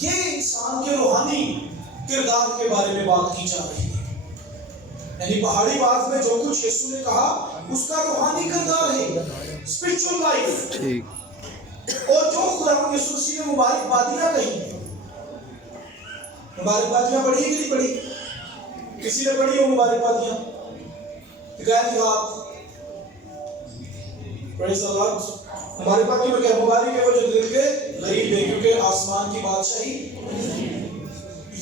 یہ انسان کے روحانی کردار کے بارے میں بات کی جا رہی ہے. یعنی پہاڑی باز میں جو کچھ یسوع نے کہا اس کا روحانی کردار ہے، اسپرچل لائف. اور جو خدا یسوع مسیح نے مبارک بادیاں کہی، مبارک بادیاں پڑھی کہ نہیں پڑھی؟ کسی نے پڑھی ہو مبارک بادیاں؟ دکھائیں جی ہاتھ. پریز دی لارڈ. مبارک بادیوں میں کیا مبارک ہے وہ جو دل کے غریب ہے کیونکہ آسمان کی بادشاہی.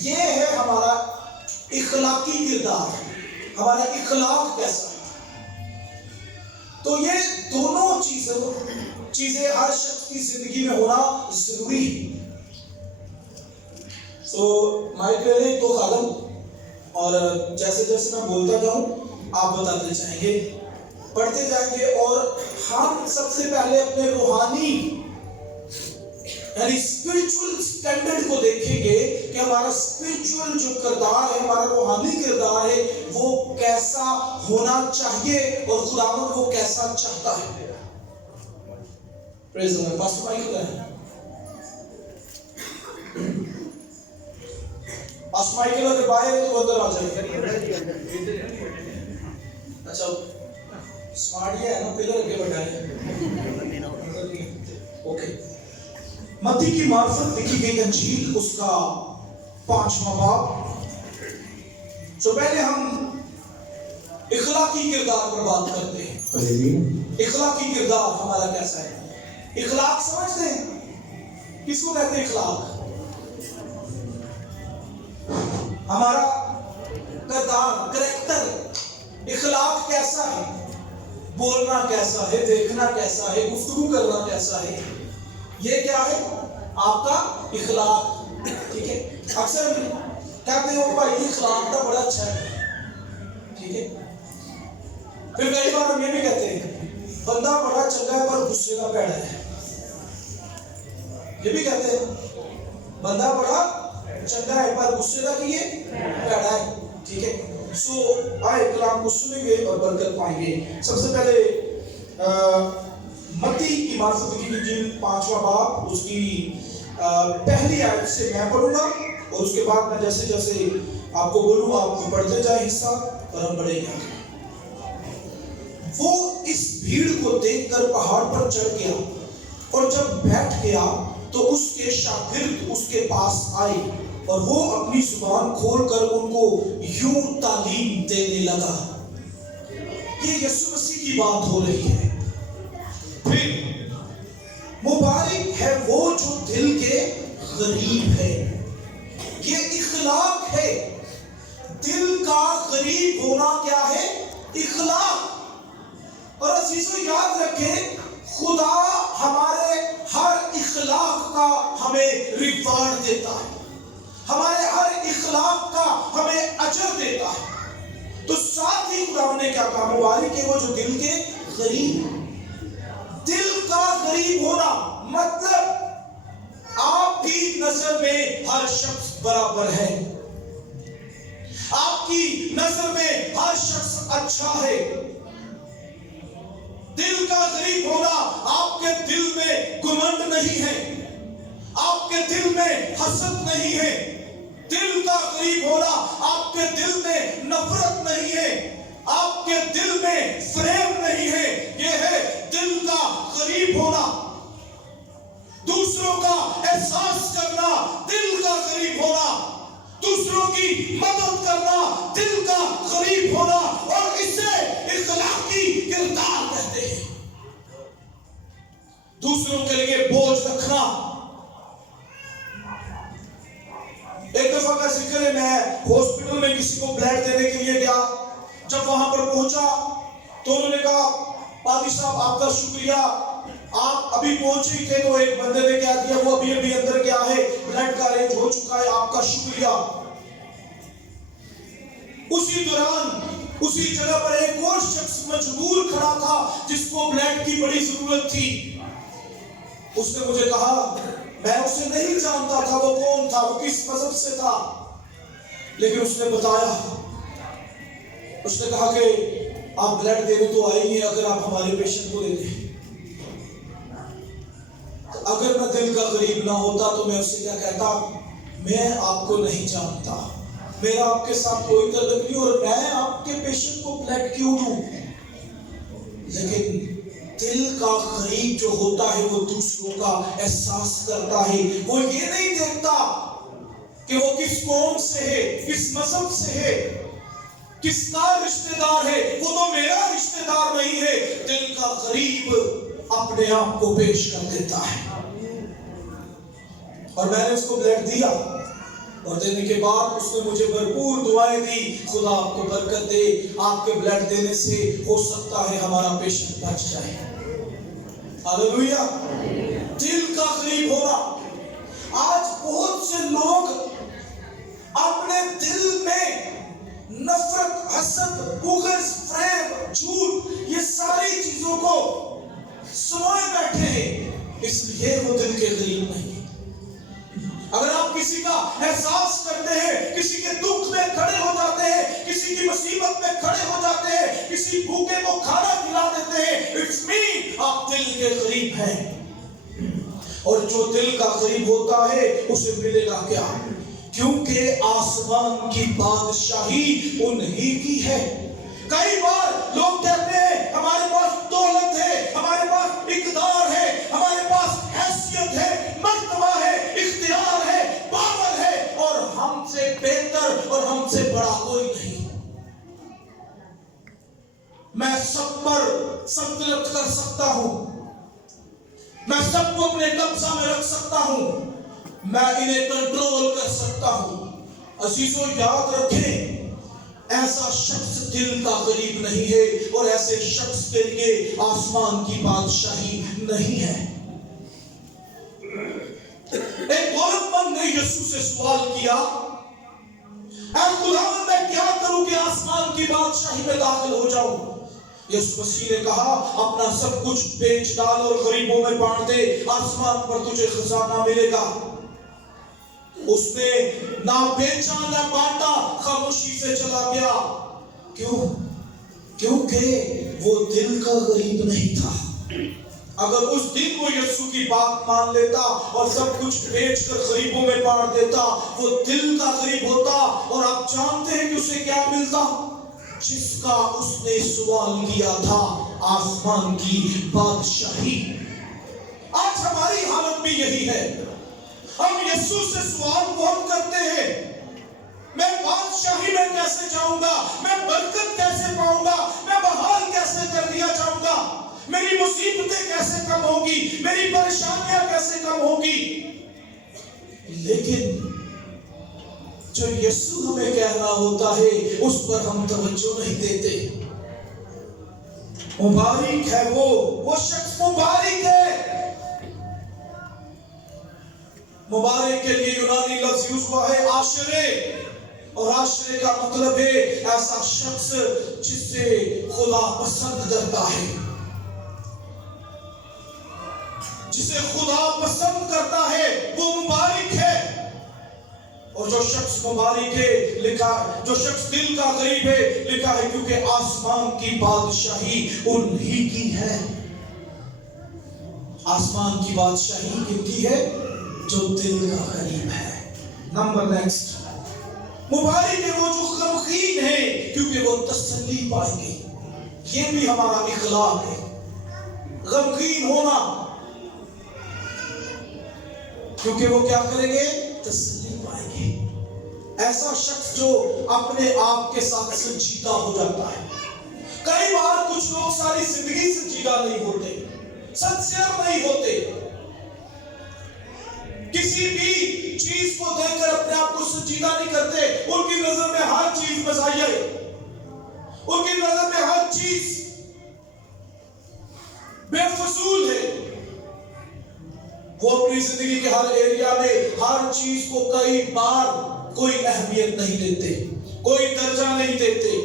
یہ ہے ہمارا اخلاقی کردار، ہمارا اخلاق کیسا ہے. تو یہ دونوں چیزیں ہر شخص کی زندگی میں ہونا ضروری ہے. تو مائک لے لیں تو خادم، اور جیسے جیسے میں بولتا جاؤں آپ بتاتے جائیں گے، پڑھتے جائیں گے، اور ہم سب سے پہلے اپنے روحانی یعنی اسپرچل سٹینڈرڈ کو دیکھیں گے کہ ہمارا اسپرچل جو کردار ہے، ہمارا روحانی کردار ہے، وہ کیسا ہونا چاہیے اور خداوند وہ کیسا چاہتا ہے. پریز دی لارڈ. پاسٹر مائک ہوتا ہے، پاسٹر مائک کے اگر باہر ہے تو اندر آ جائیے. اچھا سمارٹ یہ ہے نا، پلر اگے بٹھائے. اوکے. متی کی معرفت لکھی گئی انجیل اس کا 5واں باب. تو پہلے ہم اخلاقی کردار پر بات کرتے ہیں. اخلاقی کردار ہمارا کیسا ہے؟ اخلاق سمجھتے ہیں کس کو کہتے ہیں؟ اخلاق ہمارا کردار، کریکٹر. اخلاق کیسا ہے؟ بولنا کیسا ہے، دیکھنا کیسا ہے، گفتگو کرنا کیسا ہے، یہ کیا ہے؟ آپ کا اخلاق. ٹھیک ہے. اکثر کہتے ہیں بھائی اخلاق کا بڑا اچھا ہے. ٹھیک ہے. پھر کئی بار ہم یہ بھی کہتے ہیں بندہ بڑا چنگا ہے پر غصے کا پیڑا ہے. یہ بھی کہتے ہیں بندہ بڑا چنگا ہے پر غصے کا بھی یہ پیڑا ہے. ٹھیک ہے. سو آئے کلام کو سنیں گے اور برکت پائیں گے. سب سے پہلے متی کی معرفت کی انجیل 5واں باب اس کی پہلی آیت سے میں پڑھوں گا، اور اس کے بعد میں جیسے جیسے آپ کو بولوں آپ پڑھتے جائیں حصہ اور ہم پڑھیں گے. وہ اس بھیڑ کو دیکھ کر پہاڑ پر چڑھ گیا، اور جب بیٹھ گیا تو اس کے شاگرد اس کے پاس آئے، اور وہ اپنی زبان کھول کر ان کو یوں تعلیم دینے لگا. یہ یسوع مسیح کی بات ہو رہی ہے. پھر مبارک ہے وہ جو دل کے غریب ہے. یہ اخلاق ہے. دل کا غریب ہونا کیا ہے؟ اخلاق. اور عزیزو یاد رکھیں خدا ہمارے ہر اخلاق کا ہمیں ریوارڈ دیتا ہے، ہمارے ہر اخلاق کا ہمیں اجر دیتا ہے. تو ساتھ ہی خدا نے کیا کہا؟ مبارک ہے وہ جو دل کے غریب ہے. دل کا غریب ہونا مطلب آپ کی نظر میں ہر شخص برابر ہے، آپ کی نظر میں ہر شخص اچھا ہے. دل کا غریب ہونا آپ کے دل میں گمنڈ نہیں ہے، آپ کے دل میں حسد نہیں ہے. دل کا غریب ہونا آپ کے دل میں نفرت نہیں ہے، آپ کے دل میں فریب نہیں ہے. یہ ہے دل کا غریب ہونا. دوسروں کا احساس کرنا دل کا غریب ہونا، دوسروں کی مدد کرنا دل کا غریب ہونا، اور اسے اخلاقی کردار کہتے ہیں. دوسروں کے لیے بوجھ رکھنا. ایک دفعہ کا ذکر ہے، میں ہاسپٹل میں کسی کو بلڈ دینے کے لیے گیا. جب وہاں پر پہنچا تو انہوں نے کہا پادری صاحب آپ کا شکریہ، آپ ابھی پہنچے ہی تھے تو ایک بندے نے کیا دیا، وہ ابھی اندر گیا ہے، بلڈ کا ارینج ہو چکا ہے، آپ کا شکریہ. اسی دوران اسی جگہ پر ایک اور شخص مجبور کھڑا تھا جس کو بلڈ کی بڑی ضرورت تھی. اس نے مجھے کہا، میں اسے نہیں جانتا تھا وہ کون تھا، وہ کس مذہب سے تھا، لیکن اس نے بتایا. اس نے کہا کہ آپ بلڈ دینے تو آئیں گے اگر آپ ہمارے پیشنٹ کو دے دیں. اگر میں دل کا غریب نہ ہوتا تو میں اس سے کیا کہتا، میں آپ کو نہیں جانتا, میرا آپ کے ساتھ کوئی تعلق نہیں, اور میں آپ کے پیشنٹ کو بلڈ کیوں دوں. لیکن دل کا غریب جو ہوتا ہے وہ دوسروں کا احساس کرتا ہے. وہ یہ نہیں دیکھتا کہ وہ کس قوم سے ہے, کس مذہب سے ہے, کس کا رشتہ دار ہے, وہ تو میرا رشتہ دار نہیں ہے. دل کا غریب اپنے آپ کو پیش کر دیتا ہے. اور میں نے اس کو بلڈ دیا, اور دینے کے بعد اس نے مجھے بھرپور دعائیں دی, خدا آپ کو برکت دے, آپ کے بلڈ دینے سے ہو سکتا ہے ہمارا پیشنٹ بچ جائے. ہاللیلویا. دل کا غریب ہونا. آج بہت سے لوگ اپنے دل میں نفرت, حسد, بغض, فریب, جھوٹ, یہ ساری چیزوں کو سموئے بیٹھے ہیں, اس لیے وہ دل کے غریب نہیں. اگر آپ کسی کا احساس کرتے ہیں, کسی کے دکھ میں کھڑے ہو جاتے ہیں, کسی کی مصیبت میں کھڑے ہو جاتے ہیں, کسی بھوکے کو کھانا کھلا دیتے ہیں, اٹس مین آپ دل کے غریب ہیں. اور جو دل کا غریب ہوتا ہے اسے ملے گا کیا؟ کیونکہ آسمان کی بادشاہی انہی کی ہے. کئی بار لوگ کہتے ہیں ہمارے پاس دولت ہے, ہمارے پاس اقتدار ہے, ہمارے پاس حیثیت ہے, مرتبہ ہے, اختیار ہے, پاور ہے, اور ہم سے بہتر اور ہم سے بڑا کوئی نہیں. میں سب پر سلطنت کر سکتا ہوں, میں سب کو اپنے قبضہ میں رکھ سکتا ہوں, میں انہیں کنٹرول کر سکتا ہوں. عزیزو یاد رکھیں, ایسا شخص دل کا غریب نہیں ہے, اور ایسے شخص کے لیے آسمان کی بادشاہی نہیں ہے. ایک دولت مند نے یسوع سے سوال کیا, اے خداوند میں کیا کروں کہ آسمان کی بادشاہی میں داخل ہو جاؤں؟ یسوع مسیح نے کہا, اپنا سب کچھ بیچ ڈال اور غریبوں میں بانٹ دے, آسمان پر تجھے خزانہ ملے گا. اس نے نہ بیچا نہ بانٹا, خاموشی سے چلا گیا. کیوں؟ کیونکہ وہ دل کا غریب نہیں تھا. اگر اس دن وہ یسوع کی بات مان لیتا اور سب کچھ بیچ کر غریبوں میں بانٹ دیتا, وہ دل کا غریب ہوتا. اور آپ جانتے ہیں کہ اسے کیا ملتا؟ جس کا اس نے سوال کیا تھا, آسمان کی بادشاہی. آج ہماری حالت بھی یہی ہے. ہم یسوع سے سوال بہت کرتے ہیں, میں بادشاہی میں کیسے جاؤں گا, میں برکت کیسے پاؤں گا, میں بحال کیسے کر دیا جاؤں گا, میری مصیبتیں کیسے کم ہوگی, میری پریشانیاں کیسے کم ہوگی. لیکن جو یسوع ہمیں کہنا ہوتا ہے اس پر ہم توجہ نہیں دیتے. مبارک ہے وہ شخص, مبارک ہے. مبارک کے لیے یونانی لفظ یوز ہوا ہے عاشرے, اور عاشرے کا مطلب ہے ایسا شخص جس سے خدا پسند کرتا ہے, جسے خدا پسند کرتا ہے وہ مبارک ہے. اور جو شخص مبارک ہے, لکھا, جو شخص دل کا غریب ہے, لکھا ہے کیونکہ آسمان کی بادشاہی انہی کی ہے. آسمان کی بادشاہی کن کی ہے؟ جو دل کا غریب ہے. نمبر نیکسٹ, مبارک ہے وہ جو غمگین ہے کیونکہ وہ تسلی پائیں گے. یہ بھی ہمارا اخلاق ہے, غمگین ہونا, کیونکہ وہ کیا کریں گے؟ تسلی پائیں گے. ایسا شخص جو اپنے آپ کے ساتھ سنجیدہ ہو جاتا ہے. کئی بار کچھ لوگ ساری زندگی سنجیدہ نہیں ہوتے, سنسیئر نہیں ہوتے, کسی بھی چیز کو دیکھ کر اپنے آپ کو سنجیدہ نہیں کرتے. ان کی نظر میں ہر چیز مزاحیہ ہے, ان کی نظر میں ہر چیز بے فضول ہے. وہ اپنی زندگی کے ہر ایریا میں ہر چیز کو کئی بار کوئی اہمیت نہیں دیتے, کوئی درجہ نہیں دیتے,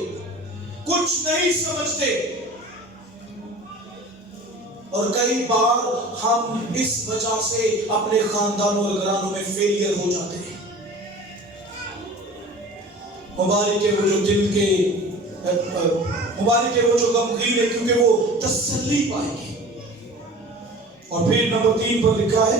کچھ نہیں سمجھتے. اور کئی بار ہم اس وجہ سے اپنے خاندانوں اور گھرانوں میں فیلئر ہو جاتے ہیں. مبارک ہے وہ جو دل کے, مبارک ہے وہ جو غمگین ہے کیونکہ وہ تسلی پائیں گے. اور پھر نمبر 3 پر لکھا ہے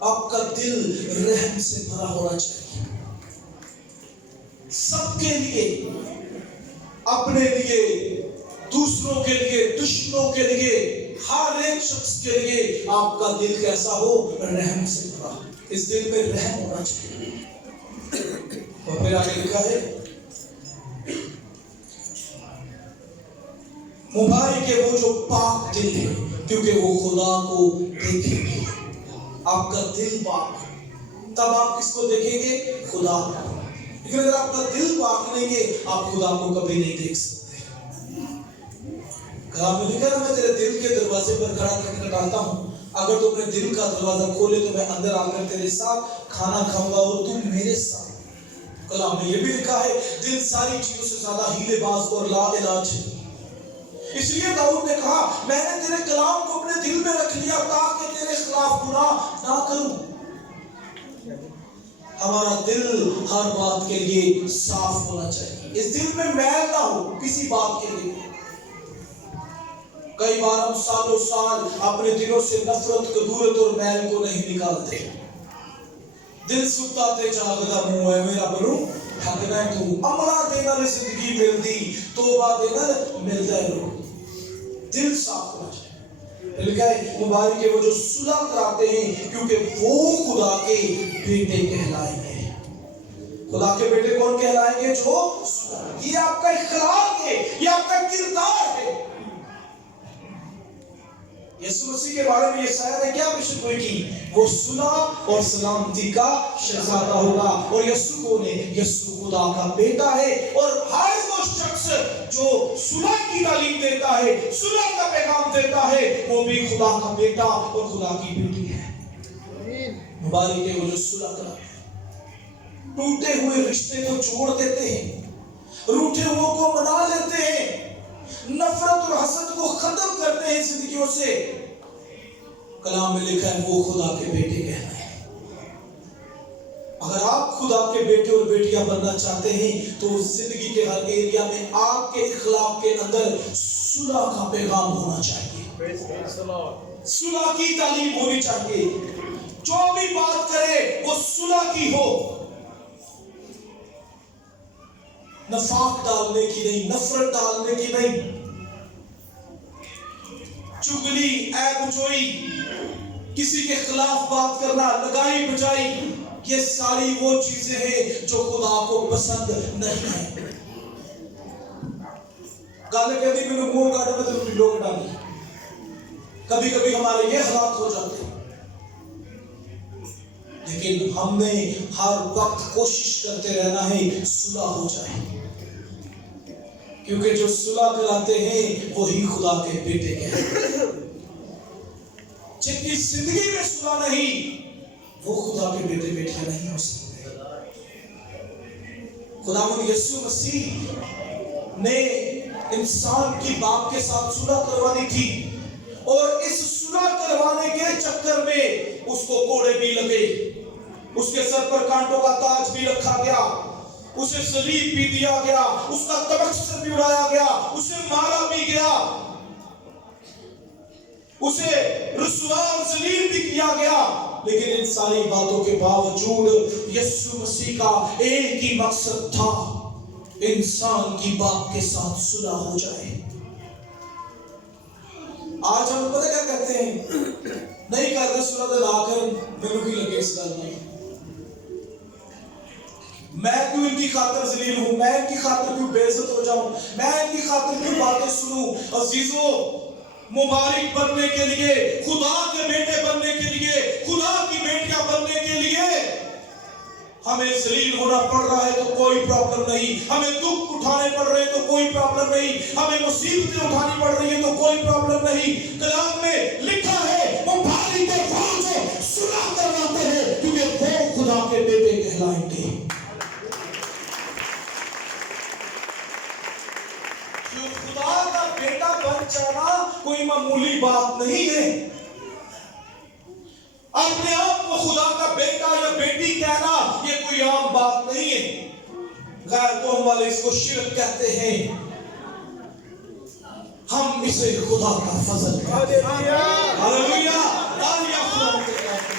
آپ کا دل رحم سے بھرا ہونا چاہیے، سب کے لیے، اپنے لیے، دوسروں کے لیے، دشمنوں کے لیے، ہر ایک شخص کے لیے آپ کا دل کیسا ہو؟ رحم سے بھرا، اس دل میں رحم ہونا چاہیے۔ اور پھر آگے لکھا ہے مبارک ہے وہ جو پاک دل ہے کیونکہ وہ خدا کو دیکھیں گے۔ آپ کا دل پاک، تب آپ کس کو دیکھیں گے؟ خدا کو۔ لیکن اگر آپ کا دل پاک نہیں ہے آپ خدا کو کبھی نہیں دیکھ سکتے۔ کلام میں لکھا ہے میں تیرے دل کے دروازے پر کھڑا کھٹکھٹاتا ہوں، اگر تو اپنے دل کا دروازہ کھولے تو میں اندر آ کر تیرے ساتھ کھانا کھاؤں گا اور تم میرے ساتھ۔ کلام میں یہ بھی لکھا ہے دل ساری چیزوں سے زیادہ ہیلے باز اور لا علاج ہے، اس لیے داؤد نے کہا میں نے تیرے کلام کو اپنے دل میں رکھ لیا تاکہ تیرے خلاف گناہ نہ کروں۔ ہمارا دل ہر بات کے لیے صاف ہونا چاہیے، اس دل میں میل نہ ہو کسی بات کے لیے۔ کئی بار ہم سالوں سال اپنے دلوں سے نفرت، کدورت اور میل کو نہیں نکالتے۔ دل سکتا تے جاگدا منہ ہے میرا بنو حق نہ تو عملہ دینا زندگی ملتی توبہ دینا ملتا ہے روح۔ دل صاف ہونا چاہیے۔ لکھا ہے مبارک ہے وہ جو صلح کراتے ہیں کیونکہ وہ خدا کے بیٹے کہلائیں گے۔ خدا کے بیٹے کون کہلائیں گے؟ جو صلح۔ یہ آپ کا اخلاق ہے، یہ آپ کا کردار ہے۔ یسوع مسیح کے بارے میں یسایہ نے کیا پیشن گوئی کی؟ وہ صلح اور سلامتی کا شہزادہ ہوگا۔ اور یسوع کون ہے؟ یسوع خدا کا بیٹا ہے، اور ہر وہ شخص جو صلح کی تعلیم دیتا ہے، صلح کا پیغام دیتا ہے، وہ بھی خدا کا بیٹا اور خدا کی بیٹی ہے۔ مبارک ہے وہ جو صلح کراتے ہیں، ٹوٹے ہوئے رشتے کو جوڑ دیتے ہیں، روٹھے ہوئے کو منا لیتے ہیں، نفرت اور حسد کو ختم کرتے ہیں زندگیوں سے۔ کلام میں لکھا ہے وہ خدا کے بیٹے کہلائیں گے۔ اگر آپ خدا کے بیٹے اور بیٹیاں بننا چاہتے ہیں تو زندگی کے ہر ایریا میں آپ کے اخلاق کے اندر صلح کا پیغام ہونا چاہیے، صلح کی تعلیم ہونی چاہیے۔ جو بھی بات کرے وہ صلح کی ہو، نفاق ڈالنے کی نہیں، نفرت ڈالنے کی نہیں، چگلی، عیب جوئی، کسی کے خلاف بات کرنا، لگائی بجائی، یہ ساری وہ چیزیں ہیں جو خدا کو پسند نہیں ہے۔ گالے کہتی میں نے مور کاٹا میں تو لوگ ڈالی، کبھی کبھی ہمارے یہ حالات ہو جاتے ہیں، لیکن ہم نے ہر وقت کوشش کرتے رہنا ہے صلح ہو جائے، کیونکہ جو صلح کراتے ہیں وہی خدا کے بیٹے کہتے ہیں۔ جن کی زندگی میں صلح نہیں وہ خدا کے بیٹے بیٹیاں نہیں ہو سکتے۔ خداوند یسوع مسیح نے انسان کی باپ کے ساتھ صلح کروانی تھی، اور اس صلح کروانے کے چکر میں اس کو کوڑے بھی لگے، اس کے سر پر کانٹوں کا تاج بھی رکھا گیا، اسے صلیب بھی دیا گیا، اس کا تبخ بھی اڑایا گیا، اسے مارا بھی گیا، اسے رسوا اور ذلیل بھی کیا گیا۔ لیکن ان ساری باتوں کے باوجود یسوع مسیح کا ایک ہی مقصد تھا، انسان کی باپ کے ساتھ صلح ہو جائے۔ آج ہم پتہ کیا کہتے ہیں؟ نہیں کرتے صلح لا کر میرے بھی لگے اس گل میں، میں کیوں ان کی خاطر ذلیل ہوں، میں ان کی خاطر کیوں بے عزت ہو جاؤں، میں ان کی خاطر کیوں باتیں سنوں۔ عزیزو، مبارک بننے کے لیے، خدا کے بیٹے بننے کے لیے، خدا کی بیٹیاں بننے کے لیے ہمیں ذلیل ہونا پڑ رہا ہے تو کوئی پرابلم نہیں، ہمیں دکھ اٹھانے پڑ رہے ہیں تو کوئی پرابلم نہیں، ہمیں مصیبتیں اٹھانی پڑ رہی ہیں تو کوئی پرابلم نہیں۔ کلام میں لکھا ہے مبارک ہے وہ جو صلح کرواتے ہیں کیونکہ وہ خدا کے بیٹے کہلائیں گے۔ جو خدا کا بیٹا بن جانا کوئی معمولی بات نہیں ہے۔ اپنے آپ کو خدا کا بیٹا یا بیٹی کہنا یہ کوئی عام بات نہیں ہے۔ غیر قوم والے اس کو شرک کہتے ہیں، ہم اسے خدا کا فضل کہتے ہیں۔ ہاللویا، تالیاں خدا کے کہتے ہیں۔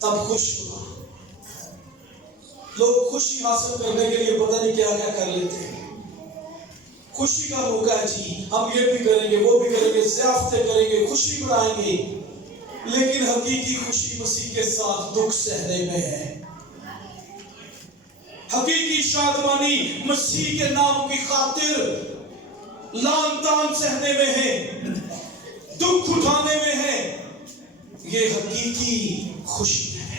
تب خوش ہوا۔ لوگ خوشی حاصل کرنے کے لیے پتہ نہیں کیا کیا کر لیتے ہیں۔ خوشی کا موقع ہے جی، ہم یہ بھی کریں گے، وہ بھی کریں گے، ضیافتیں کریں گے، خوشی منائیں گے، لیکن حقیقی خوشی مسیح کے ساتھ دکھ سہنے میں ہے۔ حقیقی شادمانی مسیح کے نام کی خاطر لان تان سہنے میں ہے، دکھ اٹھانے میں ہے۔ یہ حقیقی خوشی ہے۔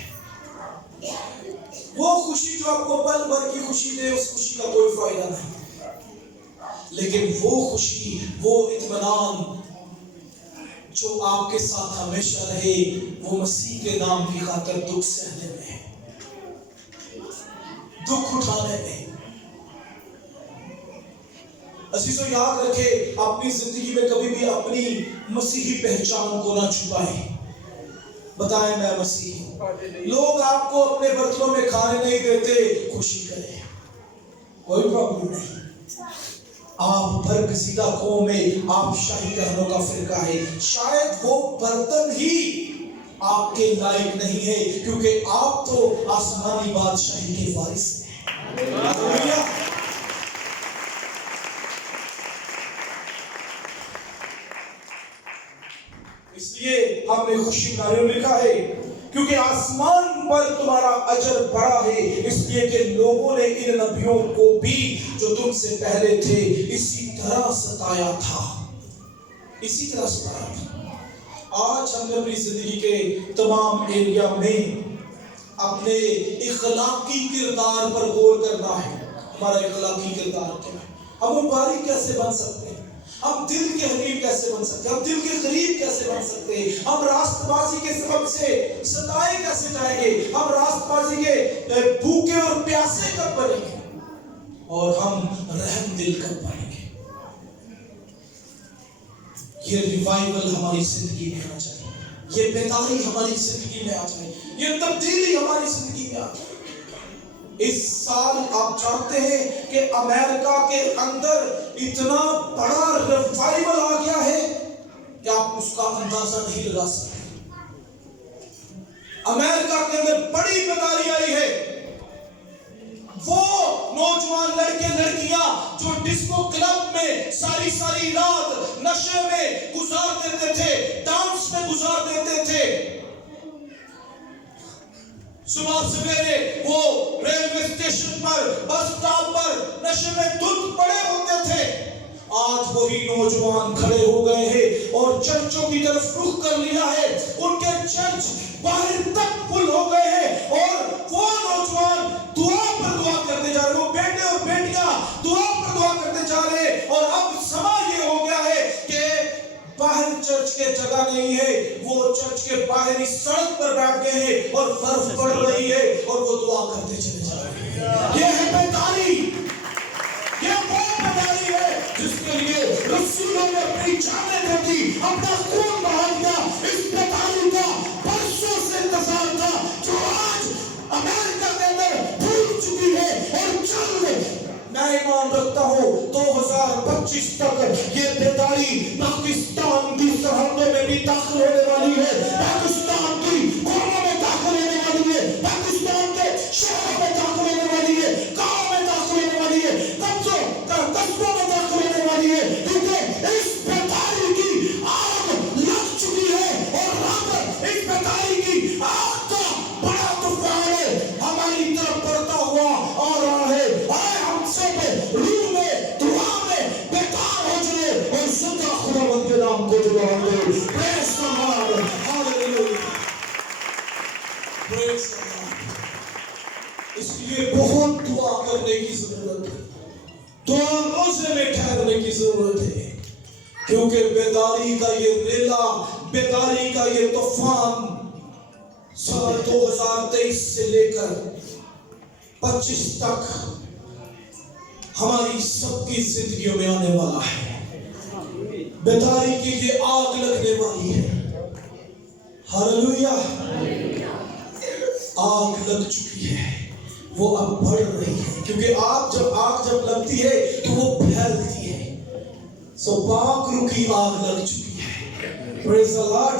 وہ خوشی جو آپ کو پل بھر کی خوشی دے، اس خوشی کا کوئی فائدہ نہیں، لیکن وہ خوشی، وہ اطمینان جو آپ کے ساتھ ہمیشہ رہے، وہ مسیح کے نام کی خاطر دکھ سہنے میں ہے، دکھ اٹھانے میں۔ عزیزو یاد رکھے، اپنی زندگی میں کبھی بھی اپنی مسیحی پہچان کو نہ چھپائیں۔ بتائیں میں مسیحی ہوں۔ لوگ آپ کو اپنے برتنوں میں کھانے نہیں دیتے، خوشی کریں، کوئی پرابلم نہیں۔ آپ برگزیدہ قوم میں، آپ شاہی رہنوں کا فرقہ ہے، شاید وہ برتن ہی آپ کے لائق نہیں ہے، کیونکہ آپ تو آسمانی بادشاہی کے وارث ہیں۔ ہاللیلویہ۔ اس لیے ہم نے خوشی ناریوں لکھا ہے، کیونکہ آسمان پر تمہارا اجر بڑا ہے، اس لیے کہ لوگوں نے ان نبیوں کو بھی جو تم سے پہلے تھے اسی طرح ستایا تھا، اسی طرح ستایا تھا۔ آج ہم نے اپنی زندگی کے تمام ایریا میں اپنے اخلاقی کردار پر غور کرنا ہے۔ ہمارا اخلاقی کردار کیا ہے؟ ہم مبارک کیسے بن سکتے ہیں؟ ہم دل کے حبیب کیسے بن سکتے ہیں؟ ہم دل کے قریب کیسے بن سکتے ہیں؟ ہم راست بازی کے سبب سے ستائے کیسے جائیں گے؟ ہم راست بازی کے بھوکے اور پیاسے کب بنیں گے؟ اور ہم رحم دل کب بنیں گے؟ یہ ریوائیول ہماری زندگی میں آ جائے، یہ بیداری ہماری زندگی میں آ جائے، یہ تبدیلی ہماری زندگی میں آ جائے۔ اس سال آپ جانتے ہیں کہ امریکہ کے اندر اتنا بڑا ریوائیول آ گیا ہے کہ آپ اس کا اندازہ نہیں لگا سکتے۔ امریکہ کے اندر بڑی بیداری آئی ہے۔ وہ نوجوان لڑکے لڑکیاں جو ڈسکو کلب میں ساری رات نشے میں گزار دیتے تھے، ڈانس میں گزار دیتے تھے، صبح سویرے وہ ریلوے اسٹیشن پر، بس اسٹاپ پر نشے میں دھت پڑے ہوتے تھے، آج وہی نوجوان کھڑے ہو گئے ہیں اور چرچوں کی طرف رخ کر لیا ہے۔ ان کے چرچ باہر تک فل ہو گئے ہیں اور وہ نوجوان دعا پر دعا کرتے جا رہے ہیں، وہ بیٹے اور بیٹیاں دعا پر دعا کرتے جا رہے ہیں۔ اور اب سما یہ ہو گیا ہے کہ باہر چرچ کے جگہ نہیں ہے، وہ چرچ کے باہر ہی سڑک پر بیٹھ گئے ہیں اور برف پڑ رہی ہے اور وہ دعا کرتے چلے جا رہے ہیں۔ یہ ہے بیداری، یہ وہ بیداری ہے جس کے لیے رسولوں نے اپنی جانیں دے دی، اپنا خون بہا دیا۔ اس بیداری کا برسوں سے انتظار تھا، جو آج امریکہ کے اندر پھول چکی ہے اور چل رہی ہے۔ میں ایمان رکھتا ہوں 2025 تک یہ بیداری پاکستان کی سرحدوں میں بھی داخل ہونے والی ہے، پاکستان کی قوموں میں داخل ہونے والی ہے، پاکستان کے شہروں میں داخل ہونے والی ہے، گاؤں میں داخل ہونے والی ہے، قصبوں میں داخل ہونے والی ہے، کیونکہ اس بیداری کی آگ لگ چکی ہے اور رب اس بیداری کی آگ کا بڑا طوفان ہے ہماری طرف بڑھتا ہوا آ رہا ہے۔ آئے ہم سب روح میں، دعا میں بیدار ہو جائے اور زندہ خداوند کے نام کو جلال دے۔ پریز دا لارڈ، ہاللیلویہ، پریز دا لارڈ۔ اس لیے بہت دعا کرنے کی ضرورت ہے، دعا روزے میں ٹھہرنے کی ضرورت ہے، کیونکہ بیداری کا یہ ریلا، بیداری کا یہ طوفان سال 2023 سے لے کر 25 تک ہماری سب کی زندگیوں میں آنے والا ہے۔ بیداری کی یہ آگ لگنے والی ہے۔ ہاللیلویہ، آگ لگ چکی ہے، وہ اب بڑھ رہی ہے، کیونکہ آگ جب لگتی ہے تو وہ پھیلتی ہے۔ سو پاک روح کی آگ لگ چکی ہے۔ پریز دی لارڈ۔